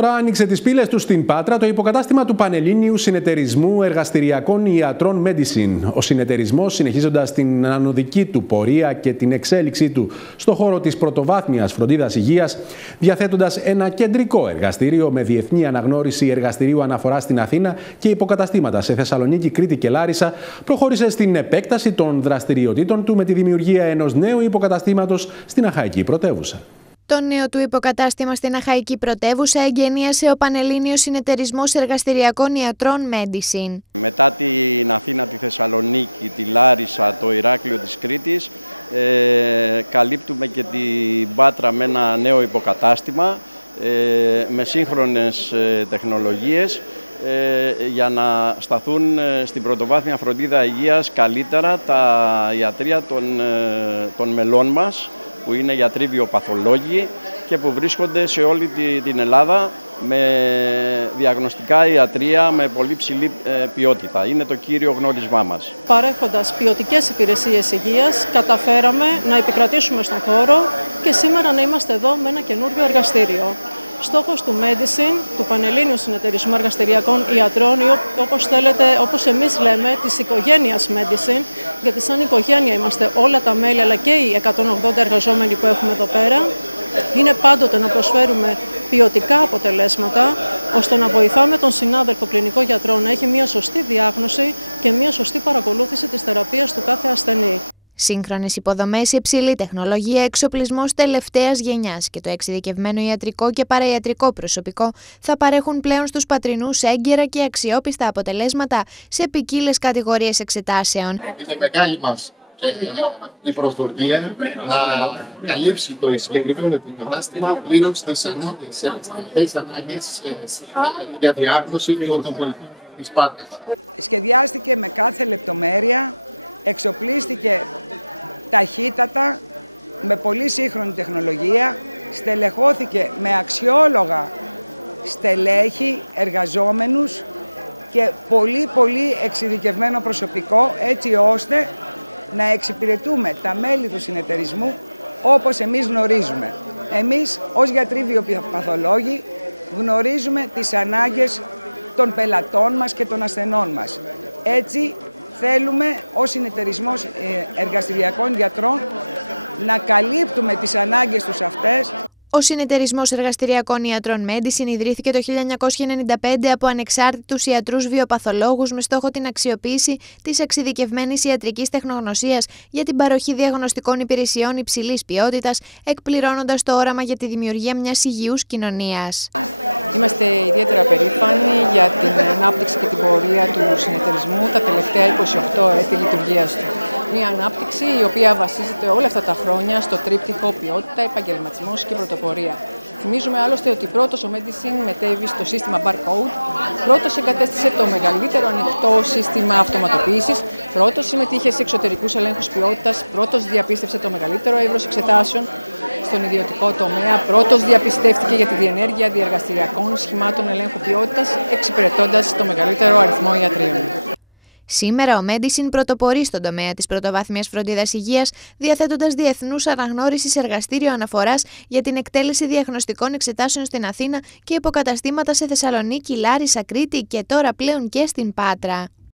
Τώρα άνοιξε τις πύλες του στην Πάτρα το υποκατάστημα του Πανελλήνιου Συνεταιρισμού Εργαστηριακών Ιατρών Medicine. Ο συνεταιρισμός, συνεχίζοντας την ανωδική του πορεία και την εξέλιξή του στον χώρο της πρωτοβάθμιας φροντίδας υγείας, διαθέτοντας ένα κεντρικό εργαστήριο με διεθνή αναγνώριση εργαστηρίου αναφοράς στην Αθήνα και υποκαταστήματα σε Θεσσαλονίκη, Κρήτη και Λάρισα, προχώρησε στην επέκταση των δραστηριοτήτων του με τη δημιουργία ενός νέου υποκαταστήματος στην Αχαϊκή Πρωτεύουσα. Το νέο του υποκατάστημα στην Αχαϊκή Πρωτεύουσα εγγενίασε ο Πανελλήνιος Συνεταιρισμός Εργαστηριακών Ιατρών Medicine. Μετά την Αθήνα, τη Θεσσαλονίκη, τη Λάρισα, το Ηράκλειο της Κρήτης, καλύπτουμε και την Πάτρα με ένα νέο υποκατάστημα με σύγχρονες τεχνολογίες για να σταθούν στην πρωτοβάθμια φροντίδα υγείας καλύτερα τα ιατρεία των μελών μας, που είναι γιατροί βιοπαθολόγοι και που βρίσκονται σε όλη την Ελλάδα με διαγνωστικά ιατρεία με πολύ ψηλή ποιότητα. Είναι το κύριο γνώρισμά μας. Παρέχοντας ποιοτικές υπηρεσίες υγείας, καταφέραμε να επικρατήσουμε στον χώρο και σήμερα να είμαστε εδώ με ένα καινούριο εργαστήριο. Στόχος του Medicine, του Πανελλήνιου Συνεταιρισμού Εργαστηριακών Ιατρών, ή όπως εμείς λέμε, της οικογένειας Medicine, γιατί σαν οικογένεια είμαστε όλα τα μέλη, αλλά και οι 180 εργαζόμενοι που έχουμε εδώ πέρα, είναι πάντοτε να προσφέρουμε ποιοτικά αποτελέσματα, ώστε να βοηθάμε τον συνάδελφο κλινικό γιατρό να έχει μια σωστή διάγνωση και μια σωστή παρακολούθηση της θεραπείας του κάθε ασθενή. Σύγχρονες υποδομές, υψηλή τεχνολογία, εξοπλισμός τελευταίας γενιάς και το εξειδικευμένο ιατρικό και παραϊατρικό προσωπικό θα παρέχουν πλέον στους πατρινούς έγκαιρα και αξιόπιστα αποτελέσματα σε ποικίλες κατηγορίες εξετάσεων. Είναι μεγάλη μας η προσδοκία να καλύψει το συγκεκριμένο υποκατάστημα πλήρως τις ανάγκες για διάγνωση των πολιτών της Πάτρας. Σχεδιάστηκε με κάθε λεπτομέρεια, εξοπλίστηκε ταχύτατα, με πολύ σύγχρονη τεχνολογία, στελεχώθηκε με αξιόλογα στελέχη, εργαζόμενους και πολύ εξειδικευμένο προσωπικό, έτσι ώστε να εξυπηρετούμε τα μέλη του συνεταιρισμού όπως εμείς γνωρίζουμε. Εμείς ως γιατροί βιοπαθολόγοι γνωρίζουμε τις ανάγκες των πελατών μας και των ασθενών μας. Έτσι θέλουμε ως Συνεταιρισμός Εργαστηριακών Γιατρών να καλύπτουμε τις ανάγκες τους αυτές. Ο Συνεταιρισμός Εργαστηριακών Ιατρών Medicine ιδρύθηκε το 1995 από ανεξάρτητους ιατρούς βιοπαθολόγους με στόχο την αξιοποίηση της εξειδικευμένης ιατρικής τεχνογνωσίας για την παροχή διαγνωστικών υπηρεσιών υψηλής ποιότητας, εκπληρώνοντας το όραμα για τη δημιουργία μιας υγιούς κοινωνίας. Είμαστε ιδιαίτερα περήφανοι για την ανάπτυξη και την πορεία του συνεταιρισμού τα τελευταία 28 έτη λειτουργίας του. Μια ανάπτυξη η οποία βασίζεται όλα αυτά τα χρόνια στο τρίπτυχο ποιότητα, επαγγελματισμός και πρωτοπορία. Θυμίζουμε άλλωστε ότι πρώτος ο Medicine μετέβη στο σύστημα Barcode, πρώτος εγκατέστησε το μεγαλύτερο ανοιχτό σύστημα αυτοματοποίησης, πρώτος συμμετείχε σε εξωτερικούς ελέγχους ποιότητας, πρώτος διαπίστευσε το μεγαλύτερο εύρος εξετάσεων στον ιδιωτικό τομέα, πρώτος διαπιστεύτηκε για τη διενέργεια διεργαστηριακών σχημάτων ελέγχου ποιότητας, εξυπηρετώντας το μεγαλύτερο αριθμό ιατρίων. Σήμερα ο Medicine πρωτοπορεί στον τομέα της πρωτοβάθμιας φροντίδας υγείας, διαθέτοντας διεθνούς αναγνώρισης εργαστήριο αναφοράς για την εκτέλεση διαγνωστικών εξετάσεων στην Αθήνα και υποκαταστήματα σε Θεσσαλονίκη, Λάρισα, Κρήτη και τώρα πλέον και στην Πάτρα.